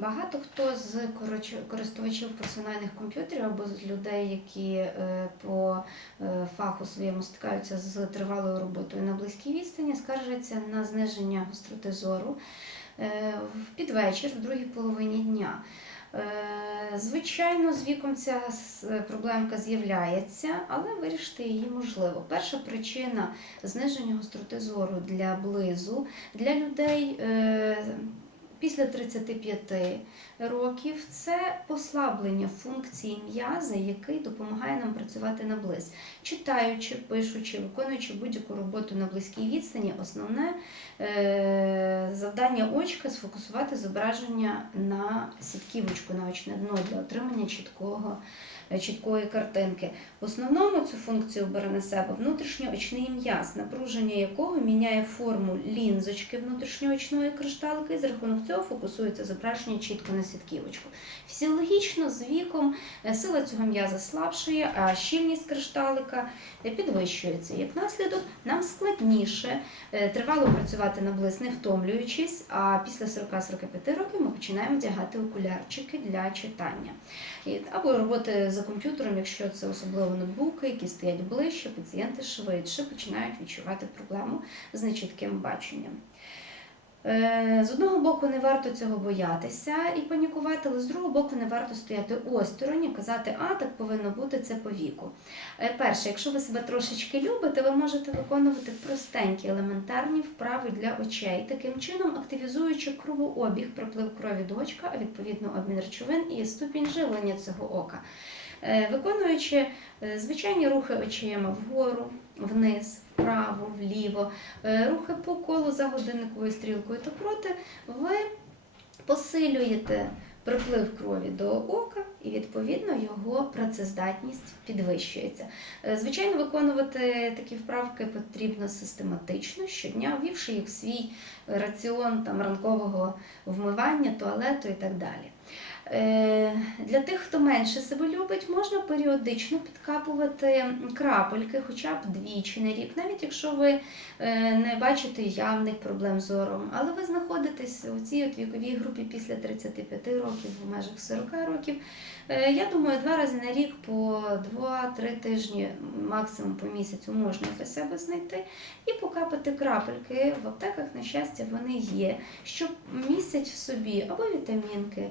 Багато хто з користувачів персональних комп'ютерів або з людей, які е, по е, фаху своєму стикаються з тривалою роботою на близькій відстані, скаржаться на зниження гостроти зору е, в підвечір, в другій половині дня. Звичайно, з віком ця проблемка з'являється, але вирішити її можливо. Перша причина зниження гостроти зору для близу для людей після 35 років це послаблення функції м'яза, який допомагає нам працювати на близь. Читаючи, пишучи, виконуючи будь-яку роботу на близькій відстані, основне е, завдання очка сфокусувати зображення на сітківочку, на очне дно для отримання чіткого. е, Чіткої картинки. В основному цю функцію бере на себе внутрішньоочний м'яз, напруження якого міняє форму лінзочки внутрішньоочної кришталики, і за рахунок цього фокусується зображення чітко на сітківочку. Фізіологічно з віком е, сила цього м'яза слабшає, а щільність кришталика е, підвищується. Як наслідок, нам складніше е, тривало працювати на близ, не втомлюючись, а після 40-45 років ми починаємо вдягати окулярчики для читання. Або роботи за комп'ютером, якщо це особливо ноутбуки, які стоять ближче, пацієнти швидше починають відчувати проблему з нечітким баченням. Е, З одного боку, не варто цього боятися і панікувати, але з другого боку, не варто стояти осторонь і казати, а так повинно бути це по віку. Е, Перше, якщо ви себе трошечки любите, ви можете виконувати простенькі елементарні вправи для очей, таким чином активізуючи кровообіг, приплив крові до очка, а відповідно обмін речовин і ступінь живлення цього ока. Е, Виконуючи е, звичайні рухи очима вгору, вниз, вправо, вліво, е, рухи по колу за годинниковою стрілкою та проти, ви посилюєте приплив крові до ока і відповідно його працездатність підвищується. Звичайно, виконувати такі вправки потрібно систематично щодня, ввівши їх в свій раціон там, ранкового вмивання, туалету і так далі. Е, Для тих, хто менше себе любить, можна періодично підкапувати крапельки, хоча б двічі на рік, навіть якщо ви е, не бачите явних проблем з зором, але ви знаходитесь у цій от віковій групі після 35 років, в межах 40 років. Е, Я думаю, два рази на рік по 2-3 тижні, максимум по місяцю, можна для себе знайти і покапати крапельки. В аптеках, на щастя, вони є, що містять в собі або вітамінки,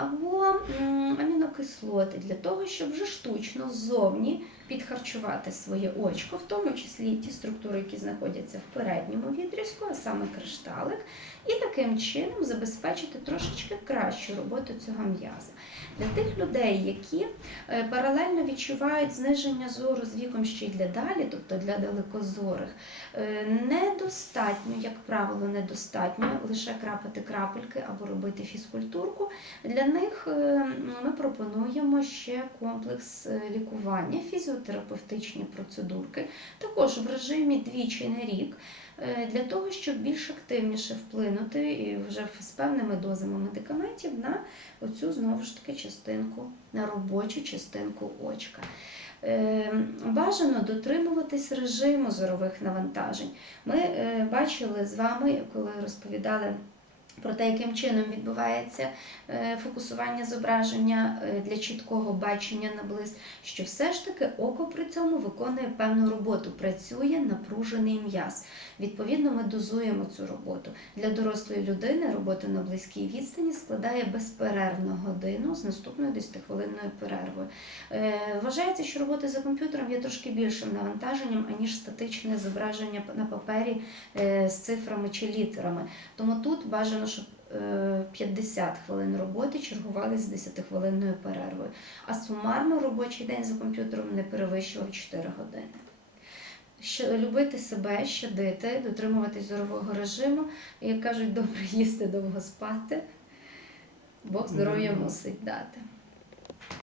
або амінокислоти для того, щоб вже штучно ззовні підхарчувати своє очко, в тому числі ті структури, які знаходяться в передньому відрізку, а саме кришталик, і таким чином забезпечити трошечки кращу роботу цього м'яза. Для тих людей, які е, паралельно відчувають зниження зору з віком ще й для далі, тобто для далекозорих, е, недостатньо, як правило, недостатньо лише крапати крапельки або робити фізкультурку. Для них е, ми пропонуємо ще комплекс е, лікування, фізіотерапевтичні процедурки, також в режимі двічі на рік, е, для того, щоб більш активніше вплинути і вже з певними дозами медикаментів на оцю знову ж таки частинку, на робочу частинку очка. Бажано дотримуватись режиму зорових навантажень. Ми бачили з вами, коли розповідали про те, яким чином відбувається е, фокусування зображення е, для чіткого бачення наблиз, що все ж таки око при цьому виконує певну роботу, працює напружений м'яз. Відповідно, ми дозуємо цю роботу. Для дорослої людини робота на близькій відстані складає безперервну годину з наступною 10-хвилинною перервою. Е, Вважається, що робота за комп'ютером є трошки більшим навантаженням, аніж статичне зображення на папері з цифрами чи літерами. Тому тут бажано, щоб е, 50 хвилин роботи чергували з 10-хвилинною перервою, а сумарно робочий день за комп'ютером не перевищував 4 години. Що, любити себе, щадити, дотримуватись зорового режиму, як кажуть, добре їсти, довго спати. Бог здоров'я мусить дати.